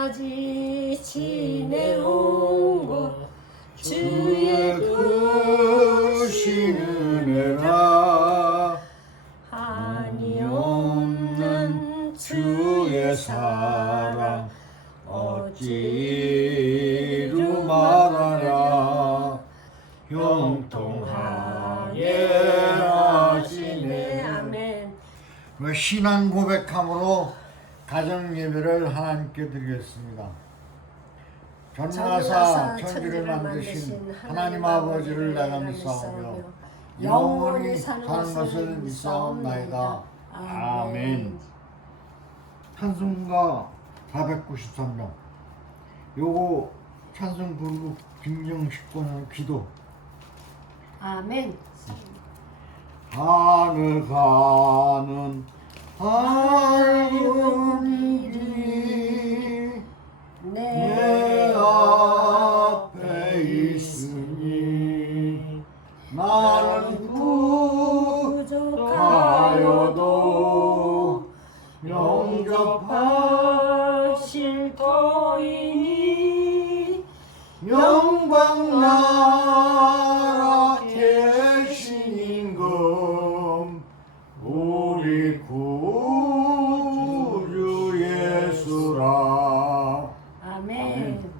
지금까지 지내온 것 주의 크신 은혜라 한이 없는 주의 사랑 어찌 이루 말하랴 형통하게 하시네. 아멘. 신앙 고백함으로 가정 예배를 하나님께 드리겠습니다. 전나사 천지를 만드신 하나님 아버지를 내가 믿사오며 영원히 사는 것을 믿사옵나이다. 아멘. 찬송가 493명. 요거 찬송 부르고 김정식권은 기도. 아멘. 하늘 가는 하늘 일이 내 앞에 있으니 나는 부족하여도 영접하실 터이니 영광 나라 계신 임금 우리 구주 예수라. 아멘.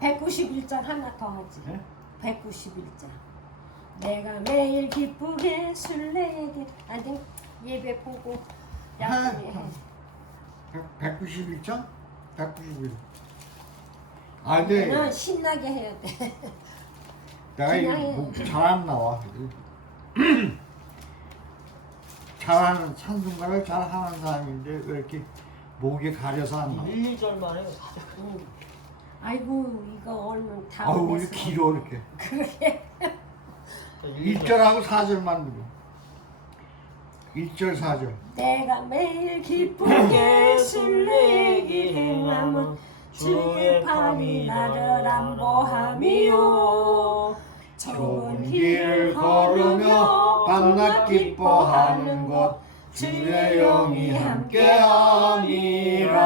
191장 하나 더 하지. 네? 191장. 내가 매일 기쁘게 술래에게 아니 예배 보고 야근해. 191장? 191. 아, 근데 는 신나게 해야 돼. 내가 그냥 잘 안 나와. 잘하는 찬송가를 잘하는 사람인데 왜 이렇게 목이 가려서 안 나와? 1, 2절만 해요. 응. 아이고 이거 얼른 다. 아우 왜 길어 이렇게. 그게 1절하고 4절만 들어. 1절 4절. 내가 매일 기쁘게 술래기 행함은 주의 팔이 나를 안보함이요. 좁은 길을 걸으며 밤낮 기뻐하는 것 주의 영이 함께함이라.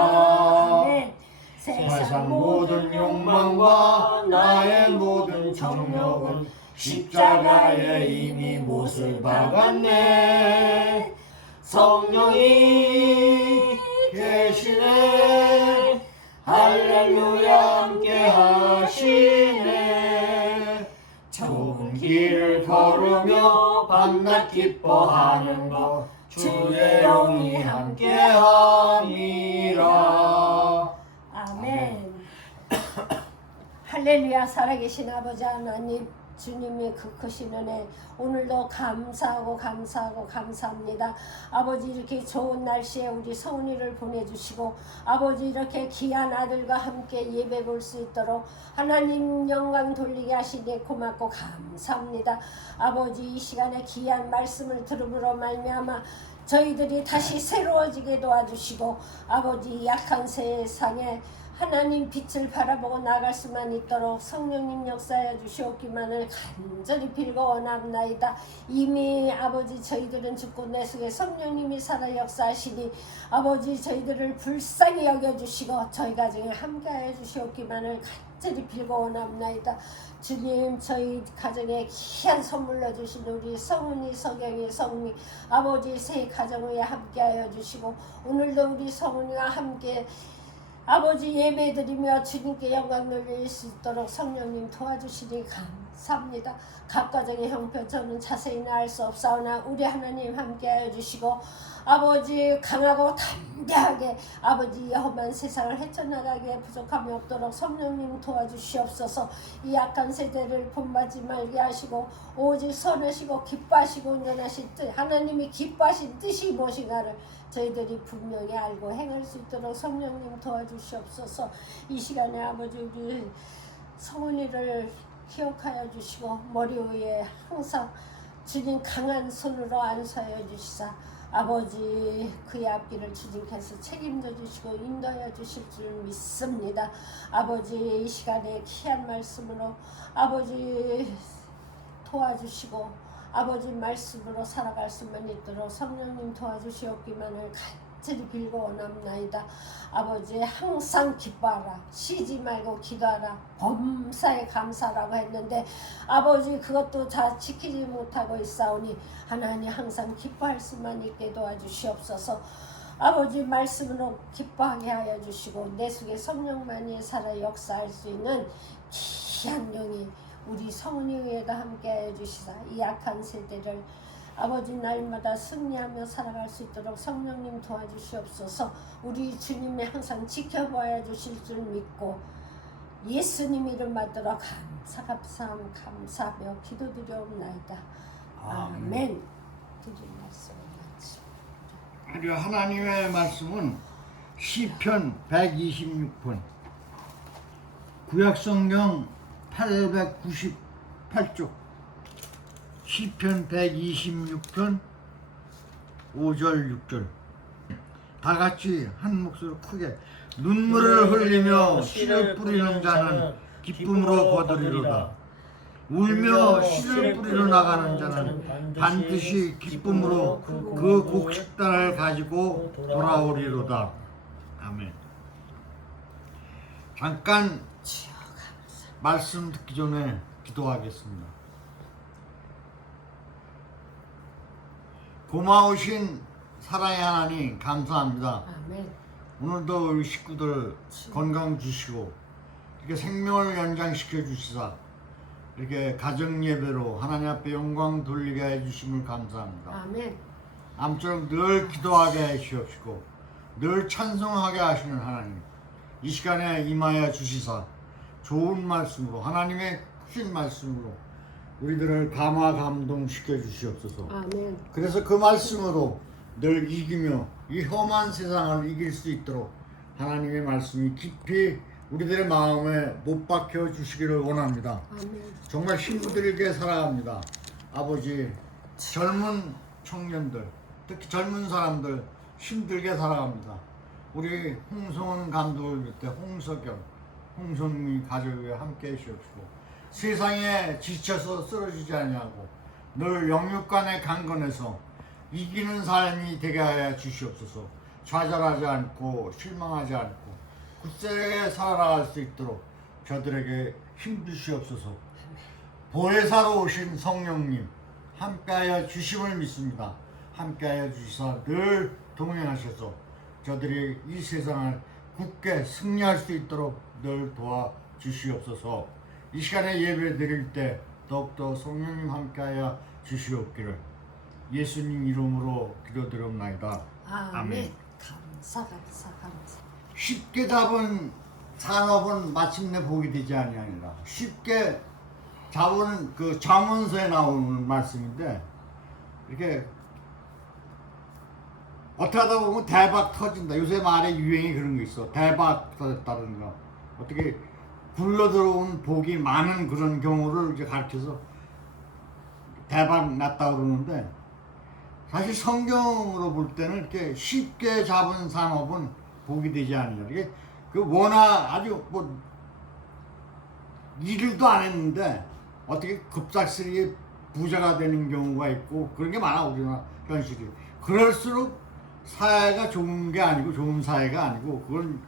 아멘. 세상 모든 욕망과 나의 모든 정욕은 십자가에 이미 못을 박았네. 성령이 계시네. 할렐루야 함께 하시네. 좁은 길을 걸으며 밤낮 기뻐하는 것 주의 영이 함께 함이라. 아멘. 할렐루야. 살아계신 아버지 하나님, 주님의 그 크신 은혜 오늘도 감사하고 감사합니다. 아버지 이렇게 좋은 날씨에 우리 성은이를 보내주시고 아버지 이렇게 귀한 아들과 함께 예배 볼 수 있도록 하나님 영광 돌리게 하시니 고맙고 감사합니다. 아버지 이 시간에 귀한 말씀을 들음으로 말미암아 저희들이 다시 새로워지게 도와주시고 아버지 약한 세상에 하나님 빛을 바라보고 나갈 수만 있도록 성령님 역사해 주시옵기만을 간절히 빌고 원합나이다. 이미 아버지 저희들은 죽고 내 속에 성령님이 살아 역사하시니 아버지 저희들을 불쌍히 여겨주시고 저희 가정에 함께하여 주시옵기만을 간절히 빌고 원합나이다. 주님 저희 가정에 귀한 선물로 주신 우리 성은이 성경이 성미 아버지 새 가정 위에 함께하여 주시고 오늘도 우리 성은이와 함께 아버지 예배드리며 주님께 영광 돌릴 수 있도록 성령님 도와주시니 감사합니다. 각 가정의 형편처는 자세히는 알 수 없사오나 우리 하나님 함께하여 주시고 아버지 강하고 담대하게 아버지 험한 세상을 헤쳐나가기에 부족함이 없도록 성령님 도와주시옵소서. 이 약한 세대를 본받지 말게 하시고 오직 선하시고 기뻐하시고 온전하신 뜻 하나님이 기뻐하신 뜻이 무엇인가를 저희들이 분명히 알고 행할 수 있도록 성령님 도와주시옵소서. 이 시간에 아버지 우리 성은이를 기억하여 주시고 머리 위에 항상 주님 강한 손으로 안수하여 주시사 아버지 그의 앞길을 주님께서 책임져 주시고 인도하여 주실 줄 믿습니다. 아버지 이 시간에 귀한 말씀으로 아버지 도와주시고 아버지 말씀으로 살아갈 수만 있도록 성령님 도와주시옵기만을 간절히 빌고 원합나이다. 아버지 항상 기뻐하라. 쉬지 말고 기도하라. 범사에 감사라고 했는데 아버지 그것도 다 지키지 못하고 있사오니 하나님 항상 기뻐할 수만 있게 도와주시옵소서. 아버지 말씀으로 기뻐하게 하여 주시고 내 속에 성령만이 살아 역사할 수 있는 귀한 영이 우리 성은이 위에다 함께하여 주시사 이 약한 세대를 아버지 날마다 승리하며 살아갈 수 있도록 성령님 도와주시옵소서. 우리 주님이 항상 지켜보아 주실 줄 믿고 예수님 이름 받들어 감사하며 기도드리옵나이다. 아멘. 드린 말씀 마치. 하나님의 말씀은 시편 126편 구약성경 898쪽 시편 126편 5절 6절 다 같이 한 목소리로 크게 눈물을 흘리며 씨를 뿌리는 자는 기쁨으로 거두리로다. 울며 씨를 뿌리러 나가는 자는 반드시 기쁨으로 그 곡식단을 가지고 돌아오리로다. 아멘. 잠깐 말씀 듣기 전에 기도하겠습니다. 고마우신 사랑의 하나님 감사합니다. 아멘. 오늘도 우리 식구들 건강 주시고 이렇게 생명을 연장시켜 주시사 이렇게 가정 예배로 하나님 앞에 영광 돌리게 해 주심을 감사합니다. 아멘. 아무쪼록 늘 기도하게 해 주시옵시고 늘 찬송하게 하시는 하나님 이 시간에 임하여 주시사 좋은 말씀으로 하나님의 크신 말씀으로 우리들을 감화 감동시켜 주시옵소서. 아멘. 그래서 그 말씀으로 늘 이기며 이 험한 세상을 이길 수 있도록 하나님의 말씀이 깊이 우리들의 마음에 못 박혀 주시기를 원합니다. 아멘. 정말 힘들게 살아갑니다. 아버지 젊은 청년들 특히 젊은 사람들 힘들게 살아갑니다. 우리 홍성원 감독을 비롯해 홍석영, 홍성미 가족에 함께 해주시옵시고 세상에 지쳐서 쓰러지지 아니하고 늘 영육간에 강건해서 이기는 삶이 되게 하여 주시옵소서. 좌절하지 않고 실망하지 않고 굳세게 살아나갈 수 있도록 저들에게 힘 주시옵소서. 보혜사로 오신 성령님 함께하여 주심을 믿습니다. 함께하여 주시사 늘 동행하셔서 저들이 이 세상을 굳게 승리할 수 있도록 늘 도와주시옵소서. 이 시간에 예배 드릴 때 더욱더 성령님 함께하여 주시옵기를 예수님 이름으로 기도드립나이다. 아멘. 감사. 쉽게 잡은 산업은 마침내 복이 되지 아니하니라. 쉽게 잡은 그 잠언서에 나오는 말씀인데 이렇게 어떻게 하다 보면 대박 터진다. 요새 말에 유행이 그런 거 있어. 대박 터졌다는 거. 어떻게 굴러 들어온 복이 많은 그런 경우를 이제 가르쳐서 대박 났다 그러는데 사실 성경으로 볼 때는 이렇게 쉽게 잡은 산업은 복이 되지 않느냐. 이게 그 워낙 아주 뭐 일도 안 했는데 어떻게 급작스레 부자가 되는 경우가 있고 그런 게 많아 우리나라 현실이. 그럴수록 사회가 좋은 게 아니고 좋은 사회가 아니고 그걸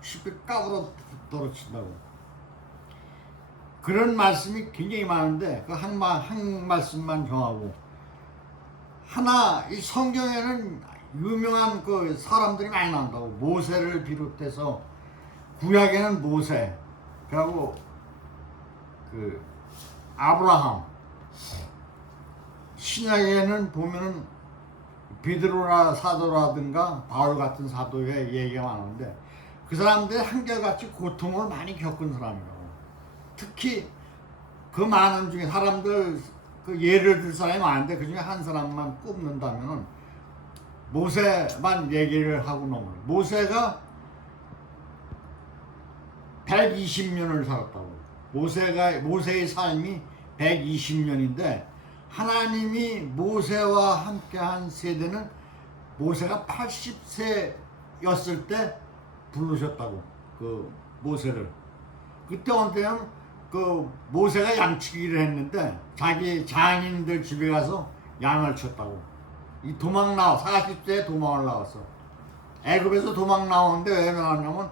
쉽게 까불어 떨어진다고. 그런 말씀이 굉장히 많은데 그 한 말씀만 정하고 하나 이 성경에는 유명한 그 사람들이 많이 나온다고. 모세를 비롯해서 구약에는 모세 그리고 그 아브라함 신약에는 보면은 베드로라 사도라든가 바울 같은 사도의 얘기가 많은데 그 사람들이 한결같이 고통을 많이 겪은 사람이라고. 특히 그 많은 중에 사람들 그 예를 들 사람이 많은데 그 중에 한 사람만 꼽는다면은 모세만 얘기를 하고 넘어요. 모세가 120년을 살았다고. 모세의 삶이 120년인데 하나님이 모세와 함께한 세대는 모세가 80세였을 때 부르셨다고. 그 모세를 그때 언제는 그 모세가 양치기를 했는데 자기 장인들 집에 가서 양을 쳤다고. 이 도망 나와 40세에 도망을 나왔어. 애굽에서 도망 나오는데 왜 나왔냐면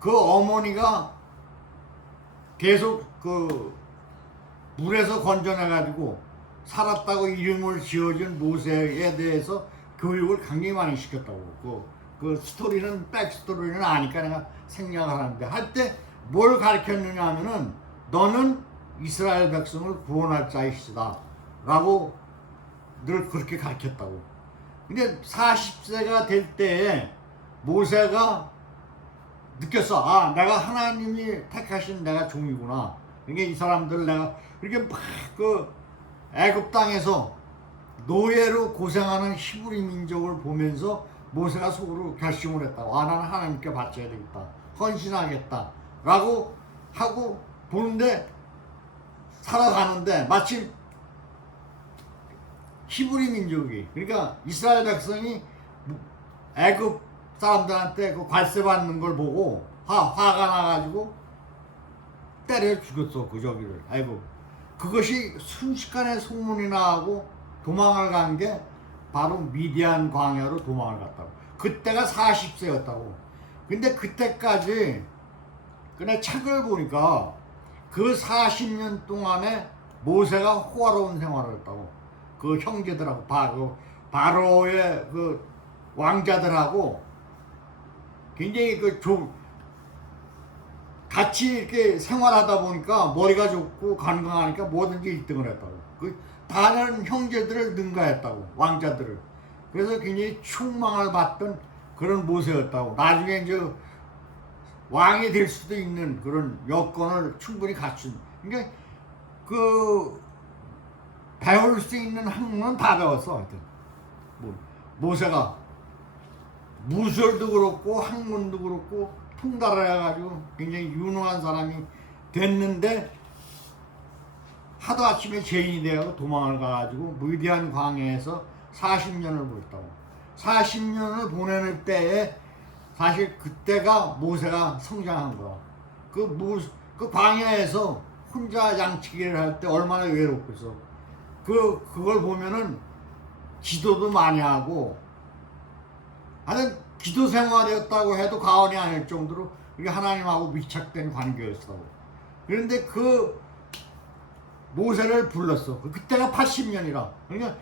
그 어머니가 계속 그 물에서 건져내가지고 살았다고 이름을 지어준 모세에 대해서 교육을 굉장히 많이 시켰다고. 그 스토리는 백스토리는 아니까 내가 생략을 하는데 할 때 뭘 가르쳤느냐 하면은 너는 이스라엘 백성을 구원할 자이시다 라고 늘 그렇게 가르쳤다고. 근데 40세가 될 때에 모세가 느꼈어. 아, 내가 하나님이 택하신 내가 종이구나. 이게 이 사람들 내가 이렇게 막 그 애굽 땅에서 노예로 고생하는 히브리 민족을 보면서 모세가 속으로 결심을 했다고. 아, 나는 하나님께 바쳐야 되겠다. 헌신하겠다. 라고 하고 보는데 살아가는데 마침 히브리 민족이 그러니까 이스라엘 백성이 애굽 사람들한테 그 관세 받는 걸 보고 화가 나가지고 때려 죽였어 그 저기를. 아이고 그것이 순식간에 소문이 나고 도망을 간 게 바로 미디안 광야로 도망을 갔다고. 그때가 40세였다고. 근데 그때까지 그냥 책을 보니까 그 40년 동안에 모세가 호화로운 생활을 했다고. 그 형제들하고 바로의 그 왕자들하고 굉장히 같이 이렇게 생활하다 보니까 머리가 좋고 건강하니까 뭐든지 1등을 했다고. 그 다른 형제들을 능가했다고. 왕자들을. 그래서 굉장히 충망을 받던 그런 모세였다고. 나중에 이제 왕이 될 수도 있는 그런 여건을 충분히 갖춘. 그러니까 그 배울 수 있는 학문은 다 배웠어. 하여튼 모세가 무술도 그렇고 학문도 그렇고 통달을 해가지고 굉장히 유능한 사람이 됐는데 하루아침에 죄인이 되어 도망을 가가지고 미디안 광야에서 40년을 보냈다고. 40년을 보내는 때에 사실 그때가 모세가 성장한 거야. 그 광야에서 혼자 양치기를 할 때 얼마나 외롭겠어. 그걸 보면은 기도도 많이 하고 하여튼 기도 생활이었다고 해도 과언이 아닐 정도로 이게 하나님하고 밀착된 관계였다고. 그런데 그 모세를 불렀어. 그때가 80년이라. 그러니까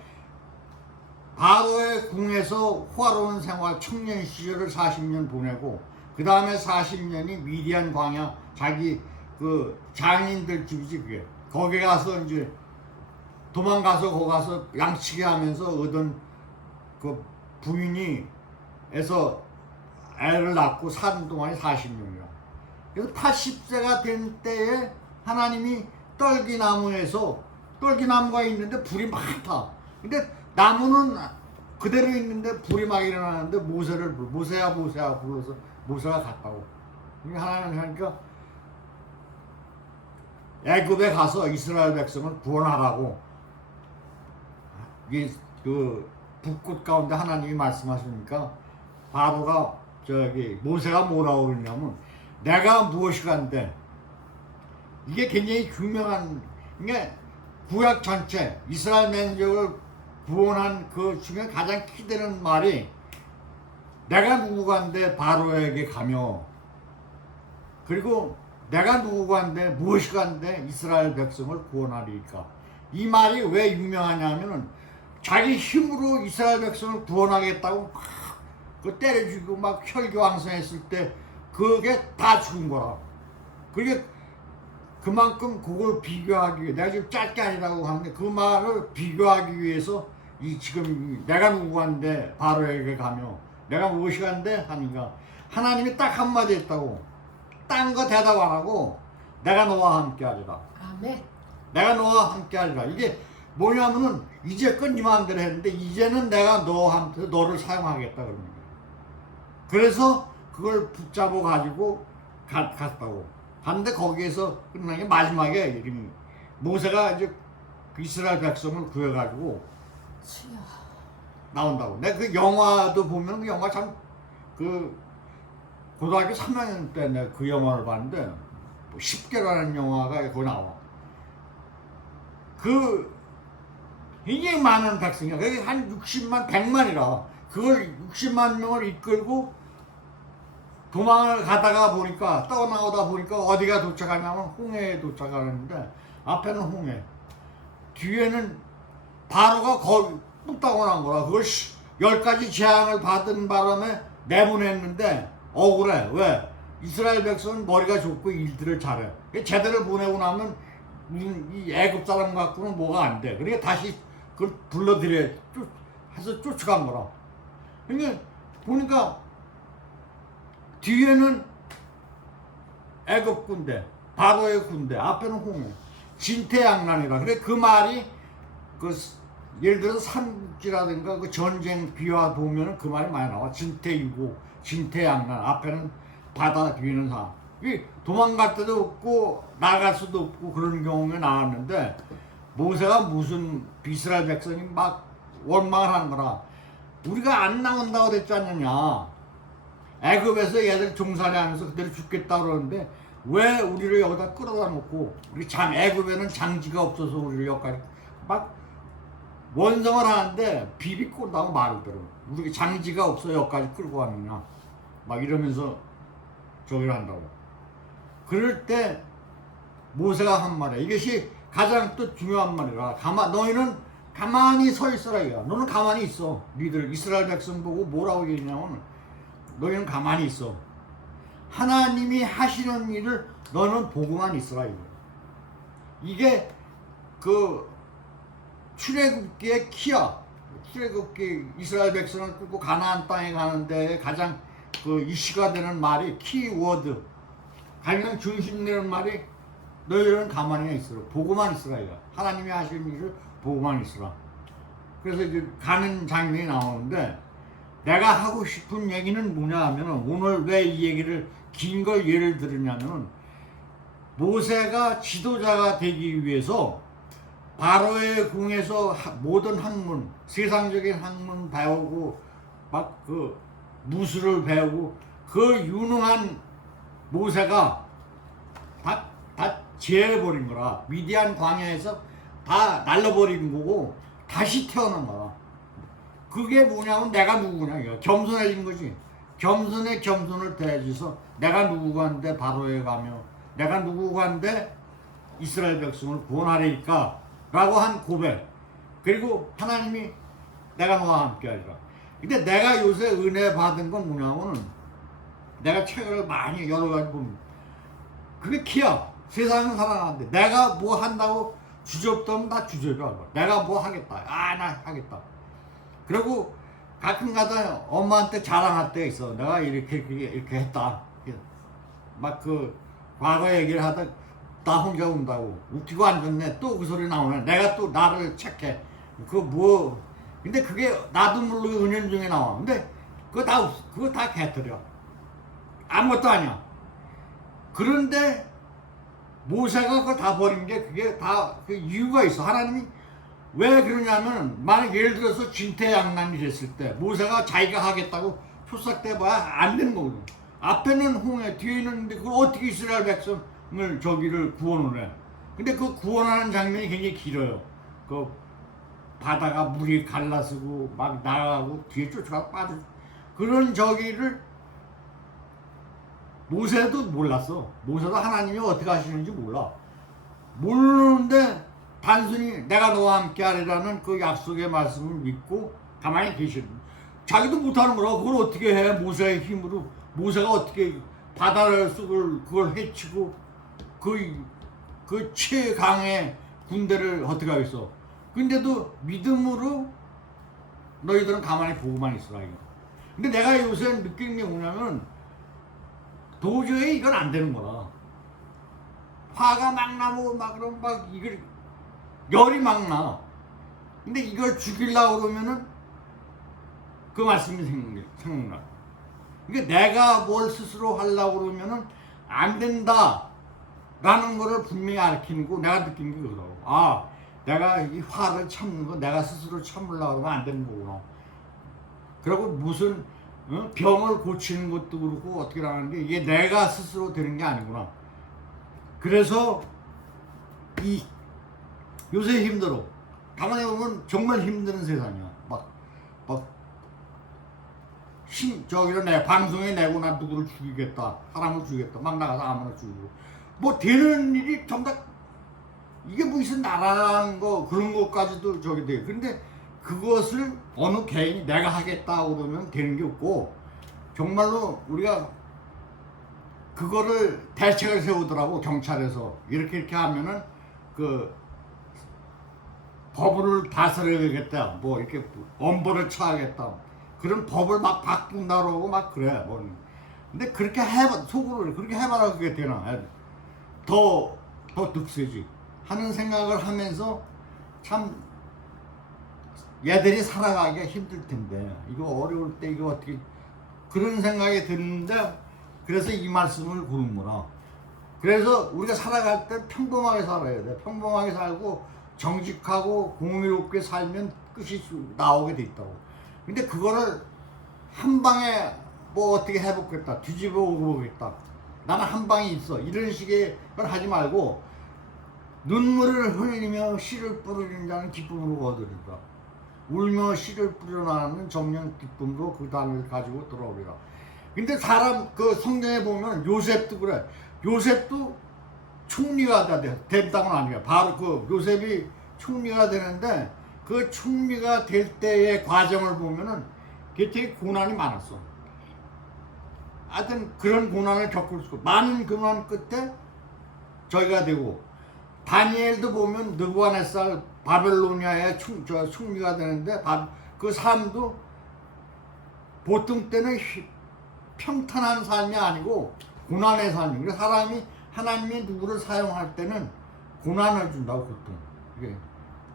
바로의 궁에서 호화로운 생활 청년 시절을 40년 보내고 그 다음에 40년이 미디안 광야 자기 그 장인들 집이지 그게. 거기 가서 이제 도망가서 거기 가서 양치기 하면서 얻은 그 부인이 에서 애를 낳고 사는 동안이 40년이라. 그래서 80세가 된 때에 하나님이 떨기나무가 있는데 불이 많다. 근데 나무는 그대로 있는데 불이 막 일어나는데 모세야 불러서 모세가 갔다고. 하나님 하니까 애굽에 가서 이스라엘 백성을 구원하라고. 이게 그 북꽃 가운데 하나님이 말씀하시니까 바로가 모세가 뭐라고 그러냐면 내가 무엇이간데 이게 굉장히 유명한 이게 구약 전체 이스라엘 민족을 구원한 그 중에 가장 키되는 말이 내가 누구간데 바로에게 가며 그리고 내가 누구간데 무엇이간데 이스라엘 백성을 구원하리까. 이 말이 왜 유명하냐면은 자기 힘으로 이스라엘 백성을 구원하겠다고 그 때려 죽이고 막 혈기왕성했을 때 그게 다 죽은 거라. 그게 그만큼 그걸 비교하기 위해 내가 지금 짧게 아니라고 하는데 그 말을 비교하기 위해서 이 지금 내가 누구한데 바로에게 가며 내가 무엇이간데 하니까 하나님이 딱 한마디 했다고. 딴 거 대답 안 하고 내가 너와 함께 하리라. 아멘. 내가 너와 함께 하리라. 이게 뭐냐면은 이제껏 네 마음대로 했는데 이제는 내가 너한테 너를 사용하겠다 그러는 거예요. 그래서 그걸 붙잡아 가지고 갔다고. 갔는데 거기에서 끝난 게 마지막에 이름이 모세가 이제 이스라엘 백성을 구해가지고 나온다고. 내가 그 영화도 보면 그 영화 참 그 고등학교 3학년 때 내가 그 영화를 봤는데 10개라는 영화가 거기 나와. 그 굉장히 많은 백성이야. 그게 한 60만, 100만이라. 그걸 60만 명을 이끌고 도망을 가다가 보니까 떠나오다 보니까 어디가 도착하냐면 홍해에 도착하는데 앞에는 홍해, 뒤에는 바로가 거기 뚝딱 난 거라. 그걸 10가지 재앙을 받은 바람에 내보냈는데 억울해. 왜? 이스라엘 백성은 머리가 좋고 일들을 잘해. 제대로 보내고 나면 이 애굽 사람 갖고는 뭐가 안 돼. 그러니까 다시 그걸 불러들여 해서 쫓아간 거라. 그러니까 보니까 뒤에는 애굽 군대, 바로의 군대, 앞에는 홍해, 진퇴양난이라. 그래 그 말이 그 예를 들어서 삼국지라든가 그 전쟁 비화 보면은 그 말이 많이 나와. 진퇴유고, 진퇴양난. 앞에는 바다, 뒤에는 산. 도망갈 데도 없고 나갈 수도 없고 그런 경우가 나왔는데 모세가 무슨 이스라엘 백성이 막 원망을 하는 거라. 우리가 안 나온다고 그랬지 않느냐. 애굽에서 얘들 종살이 하면서 그대로 죽겠다 그러는데 왜 우리를 여기다 끌어다 놓고 우리 애굽에는 장지가 없어서 우리를 여기까지 막 원성을 하는데 비비꼬다고 말을 들어. 우리 장지가 없어 여기까지 끌고 왔느냐 막 이러면서 저기를 한다고. 그럴 때 모세가 한 말이야. 이것이 가장 또 중요한 말이라. 너희는 가만히 서 있어라 이거야. 너는 가만히 있어. 니들 이스라엘 백성 보고 뭐라고 얘기냐면 너희는 가만히 있어. 하나님이 하시는 일을 너는 보고만 있어라 이거. 이게 그 출애굽기의 키야. 출애굽기 이스라엘 백성을 끌고 가나안 땅에 가는데 가장 그 이슈가 되는 말이 키워드. 가장 중심 되는 말이 너희는 가만히 있으라. 보고만 있으라 이거. 하나님이 하시는 일을 보고만 있으라. 그래서 이제 가는 장면이 나오는데 내가 하고 싶은 얘기는 뭐냐 하면은 오늘 왜 이 얘기를 긴 걸 예를 들으냐면은 모세가 지도자가 되기 위해서 바로의 궁에서 모든 학문, 세상적인 학문 배우고 막 그 무술을 배우고 그 유능한 모세가 다 제해버린 거라. 미디안 광야에서 다 날려버린 거고 다시 태어난 거라. 그게 뭐냐면 내가 누구냐 이거. 겸손해진 거지. 겸손에 겸손을 더해줘서 내가 누구간데 바로에 가며 내가 누구간데 이스라엘 백성을 구원하리까 라고 한 고백. 그리고 하나님이 내가 너와 함께 하리라. 근데 내가 요새 은혜 받은 건 뭐냐면은 내가 책을 많이 여러 가지 보면 그게 키야. 세상은 살아가는데 내가 뭐 한다고 주접하면 나 주접이야. 내가 뭐 하겠다. 나 하겠다. 그리고 가끔 가다 엄마한테 자랑할 때가 있어. 내가 이렇게 했다. 막 그 과거 얘기를 하다 나 혼자 운다고 웃기고 앉았네. 또 그 소리 나오네. 내가 또 나를 착해. 근데 그게 나도 모르게 은연중에 나와. 근데 그거 다 개털이야. 아무것도 아니야. 그런데 모세가 그거 다 버린 게 그게 다 그 이유가 있어. 하나님이 왜 그러냐면 만약 예를 들어서 진퇴양난이 됐을 때 모세가 자기가 하겠다고 표싹대봐야 안 되는 거거든. 앞에는 홍해, 뒤에는 있는데 그걸 어떻게 이스라엘 백성을 저기를 구원을 해. 근데 그 구원하는 장면이 굉장히 길어요. 그 바다가 물이 갈라서고 막 나가고 뒤에 쫓아가 빠져. 그런 저기를 모세도 몰랐어. 모세도 하나님이 어떻게 하시는지 몰라. 모르는데 단순히 내가 너와 함께 하리라는 그 약속의 말씀을 믿고 가만히 계시는. 자기도 못하는 거라. 그걸 어떻게 해. 모세의 힘으로. 모세가 어떻게 바다를 그걸 해치고 그 최강의 군대를 어떻게 하겠어. 근데도 믿음으로 너희들은 가만히 보고만 있어라 이거. 근데 내가 요새 느끼는 게 뭐냐면 도저히 이건 안 되는 거라. 화가 막 나고 막 그러면 막 이걸 열이 막 나. 근데 이걸 죽이려고 그러면은 그 말씀이 생각나. 그러니까 내가 뭘 스스로 하려고 그러면은 안 된다 라는 거를 분명히 알키는 거 내가 느낀 게 그러더라고. 내가 이 화를 참는 거 내가 스스로 참으려고 하면 안 되는 거구나. 그리고 무슨 병을 고치는 것도 그렇고 어떻게 하는데 이게 내가 스스로 되는 게 아니구나. 그래서 요새 힘들어. 가만히 보면 정말 힘든 세상이야. 막 저기를 내 방송에 내고 난 누구를 죽이겠다, 사람을 죽이겠다, 막 나가서 아무나 죽이고 뭐 되는 일이 전부 다 이게 무슨 나라라는 거 그런 것까지도 저기 돼. 근데 그것을 어느 개인이 내가 하겠다고 그러면 되는 게 없고 정말로 우리가 그거를 대책을 세우더라고. 경찰에서 이렇게 하면은 그 법을 다스려야겠다, 뭐 이렇게 엄벌을 쳐야겠다, 그런 법을 막 바꾼다고 막 그래. 뭐 근데 그렇게 해봐, 속으로 그렇게 해봐라 그게 되나. 더 득세지 하는 생각을 하면서 참 얘들이 살아가기가 힘들 텐데 이거 어려울 때 이거 어떻게 그런 생각이 드는데, 그래서 이 말씀을 고른 거라. 그래서 우리가 살아갈 때 평범하게 살아야 돼. 평범하게 살고 정직하고 공의롭게 살면 끝이 나오게 돼 있다고. 근데 그거를 한 방에 뭐 어떻게 해보겠다, 뒤집어 보겠다, 나는 한 방이 있어, 이런 식의 걸 하지 말고 눈물을 흘리며 씨를 뿌리는 자는 기쁨으로 얻으리라. 울며 씨를 뿌려나는 정령 기쁨으로 그 단을 가지고 돌아오리라. 근데 사람 그 성경에 보면 요셉도 그래. 요셉도 총리가 된다고는 아니야. 바로 그 요셉이 총리가 되는데 그 총리가 될 때의 과정을 보면은 그게 되게 고난이 많았어. 하여튼 그런 고난을 겪을 수, 많은 고난 끝에 저희가 되고, 다니엘도 보면 느부갓네살 바벨로니아의 총리가 되는데 그 삶도 보통 때는 평탄한 삶이 아니고 고난의 삶이. 그래서 사람이 하나님이 누구를 사용할 때는 고난을 준다고. 보통 이게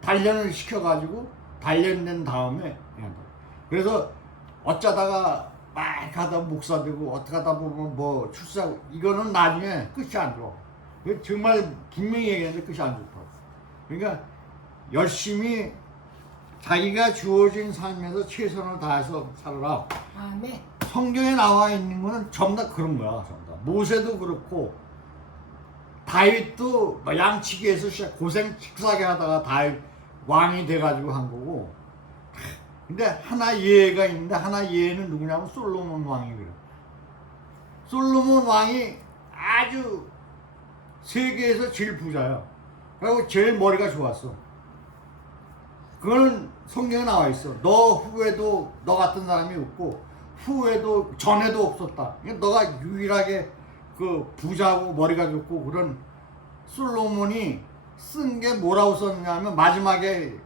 단련을 시켜가지고 단련된 다음에 해야 돼. 그래서 어쩌다가 막 가다 목사 되고 어떻게 하다 보면 뭐 출세하고, 이거는 나중에 끝이 안 좋아. 정말 분명히 얘기했는데 끝이 안 좋다고. 그러니까 열심히 자기가 주어진 삶에서 최선을 다해서 살아라. 아멘. 성경에 나와 있는 거는 전부 다 그런 거야. 전부 다. 모세도 그렇고 다윗도 양치기에서 고생 직사게 하다가 다윗 왕이 돼가지고 한 거고. 근데 하나 예가 있는데, 하나 예는 누구냐면 솔로몬 왕이 그래. 솔로몬 왕이 아주 세계에서 제일 부자야. 그리고 제일 머리가 좋았어. 그거는 성경에 나와 있어. 너 후에도 너 같은 사람이 없고 후에도 전에도 없었다. 너가 유일하게 그 부자고 머리가 좋고. 그런 솔로몬이 쓴 게 뭐라고 썼냐면, 마지막에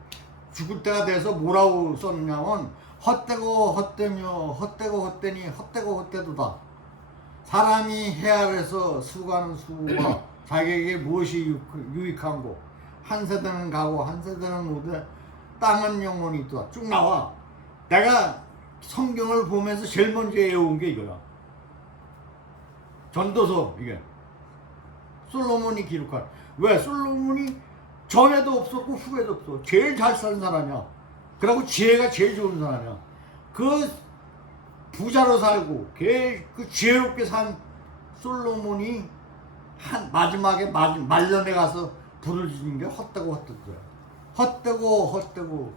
죽을 때가 돼서 뭐라고 썼냐면, 헛되고 헛되며 헛되고 헛되니 헛되고 헛되도다. 사람이 해 아래서 수고하는 수고가 자기에게 무엇이 유익한고, 한 세대는 가고 한 세대는 오되 땅은 영원히 있도다. 쭉 나와. 내가 성경을 보면서 제일 먼저 외운 게 이거야. 전도서. 이게 솔로몬이 기록한. 왜? 솔로몬이 전에도 없었고 후에도 없어. 제일 잘 사는 사람이야. 그리고 지혜가 제일 좋은 사람이야. 그 부자로 살고 그 지혜롭게 산 솔로몬이 마지막에 말년에 가서 불을 지는 게 헛되고 헛되더라. 헛되고 헛되고.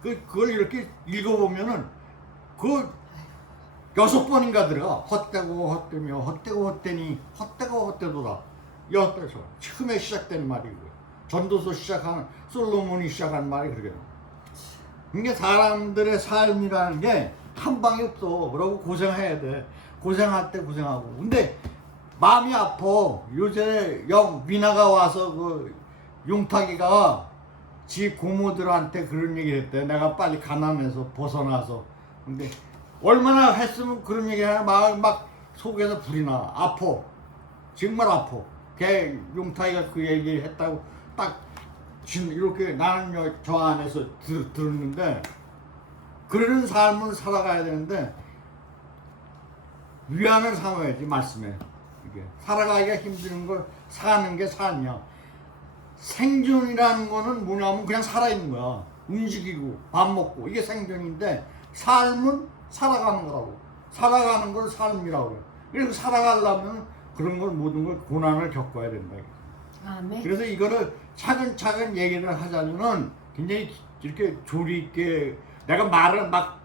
그걸 이렇게 읽어보면은 그 6번인가 들어가. 헛되고 헛되며 헛되고 헛되니 헛되고 헛되도다. 여기서 처음에 시작된 말이고, 전도서 시작하는 솔로몬이 시작한 말이 그러게. 그러니까 사람들의 삶이라는 게 한 방이 없어. 그러고 고생해야 돼. 고생할 때 고생하고. 근데 마음이 아파. 요새 미나가 와서 그 용탁이가 지 고모들한테 그런 얘기를 했대. 내가 빨리 가난해서 벗어나서. 근데 얼마나 했으면 그런 얘기하냐. 막 속에서 불이 나. 아파. 정말 아파. 걔 용탁이가 그 얘기를 했다고 딱 이렇게 나는 저 안에서 들었는데, 그런 삶을 살아가야 되는데 위안을 삼아야지. 말씀에 이게 살아가기가 힘든 걸 사는 게 삶이야. 생존이라는 거는 뭐냐면 그냥 살아있는 거야. 움직이고 밥 먹고, 이게 생존인데, 삶은 살아가는 거라고. 살아가는 걸 삶이라고 그래. 그래서 살아가려면 그런 걸, 모든 걸 고난을 겪어야 된다. 아멘. 그래서 이거를 차근차근 얘기를 하자면은 굉장히 이렇게 조리 있게, 내가 말을 막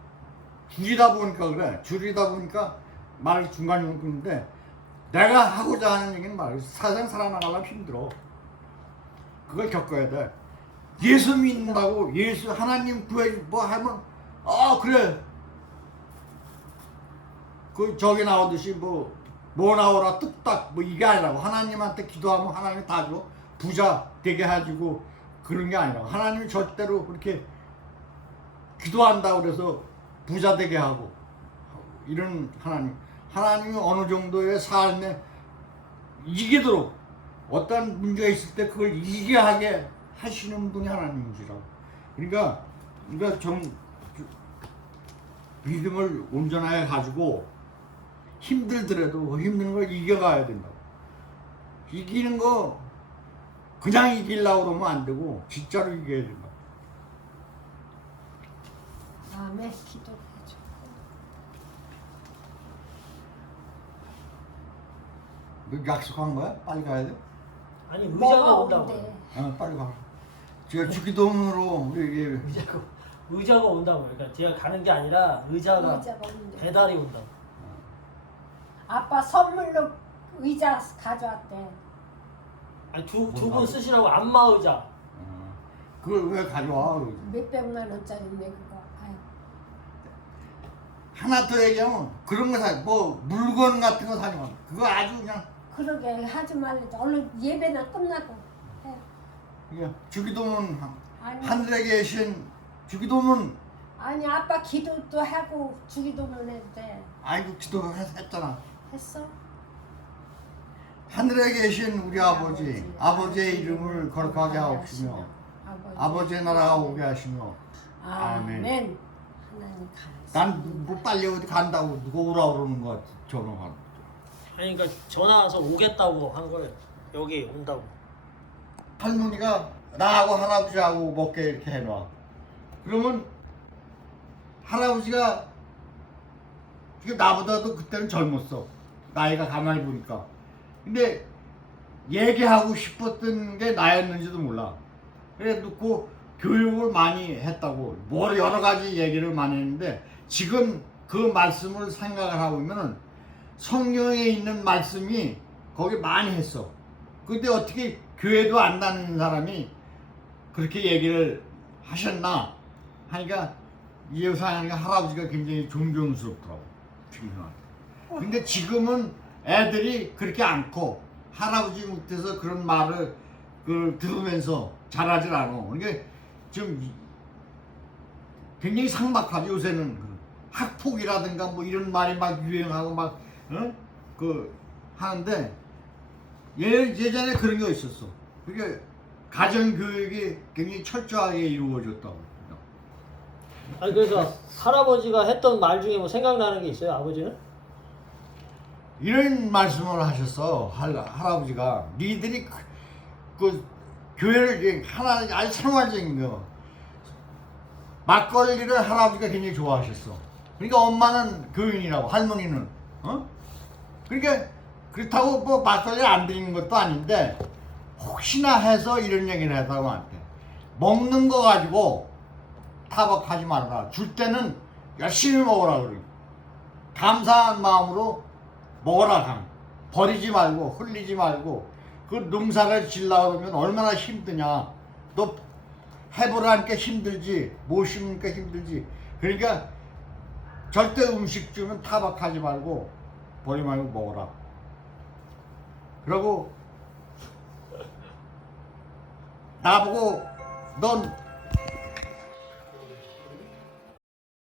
줄이다 보니까 그래. 줄이다 보니까 말을 중간중간 끊는데 내가 하고자 하는 얘기는 말 세상 살아나가려면 힘들어. 그걸 겪어야 돼. 예수 믿는다고 예수 하나님 구해 뭐 하면 그래. 그 저기 나오듯이 뭐 나오라 뚝딱 뭐 이게 아니라고. 하나님한테 기도하면 하나님이 다 줘. 부자 되게 해주고 그런 게 아니라고. 하나님이 절대로 그렇게 기도한다고 그래서 부자 되게 하고 이런 하나님이 어느 정도의 삶에 이기도록 어떤 문제가 있을 때 그걸 이기게 하게 하시는 분이 하나님이시라고. 그러니까 믿음을 온전하게 가지고 힘들더라도 힘든 걸 이겨가야 된다고. 이기는 거 그냥 이기려고 그러면 안 되고 진짜로 이겨야 된다. 다음에 기도해줘. 너 약속한 거야? 빨리 가야 돼? 아니 의자가 뭐가 온다고. 온대? 빨리 가. 제가 주기도문으로 우리 의자가 온다고. 그러니까 제가 가는 게 아니라 의자가 온대. 배달이 온다고. 아빠 선물로 의자 가져왔대. 아니 두 분 쓰시라고 안마 의자. 그걸 왜 가져와? 몇백만 원짜리인데 그거. 아유. 하나 더 얘기하면 그런 거 뭐 물건 같은 거 사지 마. 그거 아주 그냥 그러게 하지 말랬지. 얼른 예배나 끝나고 해. 이게 주기도문 아니. 하늘에 계신 주기도문. 아니 아빠 기도도 하고 주기도문 했대. 아이고 기도했잖아. 했어? 하늘에 계신 우리 아버지의 이름을 거룩하게 하옵시며 아버지의 나라가 오게 하시며 아멘. 아멘. 하나님 감사. 난 뭐 빨리 어디 간다고 누가 오라 그러는 거 같아. 전화하고. 아니 그러니까 전화 와서 오겠다고 한 거예요. 여기 온다고. 할머니가 나하고 할아버지하고 먹게 이렇게 해놔. 그러면 할아버지가 나보다도 그때는 젊었어. 나이가 가만히 보니까. 근데 얘기하고 싶었던 게 나였는지도 몰라. 그래 놓고 교육을 많이 했다고. 뭐 여러 가지 얘기를 많이 했는데 지금 그 말씀을 생각을 하고 있면은 성경에 있는 말씀이 거기 많이 했어. 근데 어떻게 교회도 안 다니는 사람이 그렇게 얘기를 하셨나 하니까 이여사니까 할아버지가 굉장히 존경스럽더라고. 근데 지금은 애들이 그렇게 않고 할아버지 밑에서 그런 말을 들으면서 잘하질 않아. 그러니까 지금 굉장히 삭막하죠. 요새는 학폭이라든가 뭐 이런 말이 막 유행하고 막 하는데 예전에 그런 게 있었어. 그게 가정 교육이 굉장히 철저하게 이루어졌다고. 아니 그래서 할아버지가 했던 말 중에 뭐 생각나는 게 있어요? 아버지는? 이런 말씀을 하셨어. 할아버지가 니들이 그 교회를 하나 아주 생활적인 거 막걸리를 할아버지가 굉장히 좋아하셨어. 그러니까 엄마는 교인이라고 할머니는 그러니까 그렇다고 뭐 막걸리를 안 드리는 것도 아닌데 혹시나 해서 이런 얘기를 했다고 나한테 먹는 거 가지고 타박하지 말아라. 줄 때는 열심히 먹으라 그래. 감사한 마음으로 먹어라. 버리지 말고 흘리지 말고. 그 농사를 지려고 하면 얼마나 힘드냐. 너 해보라니까 힘들지. 못 심으니까 힘들지. 그러니까 절대 음식 주면 타박하지 말고 버리지 말고 먹어라. 그러고 나보고 넌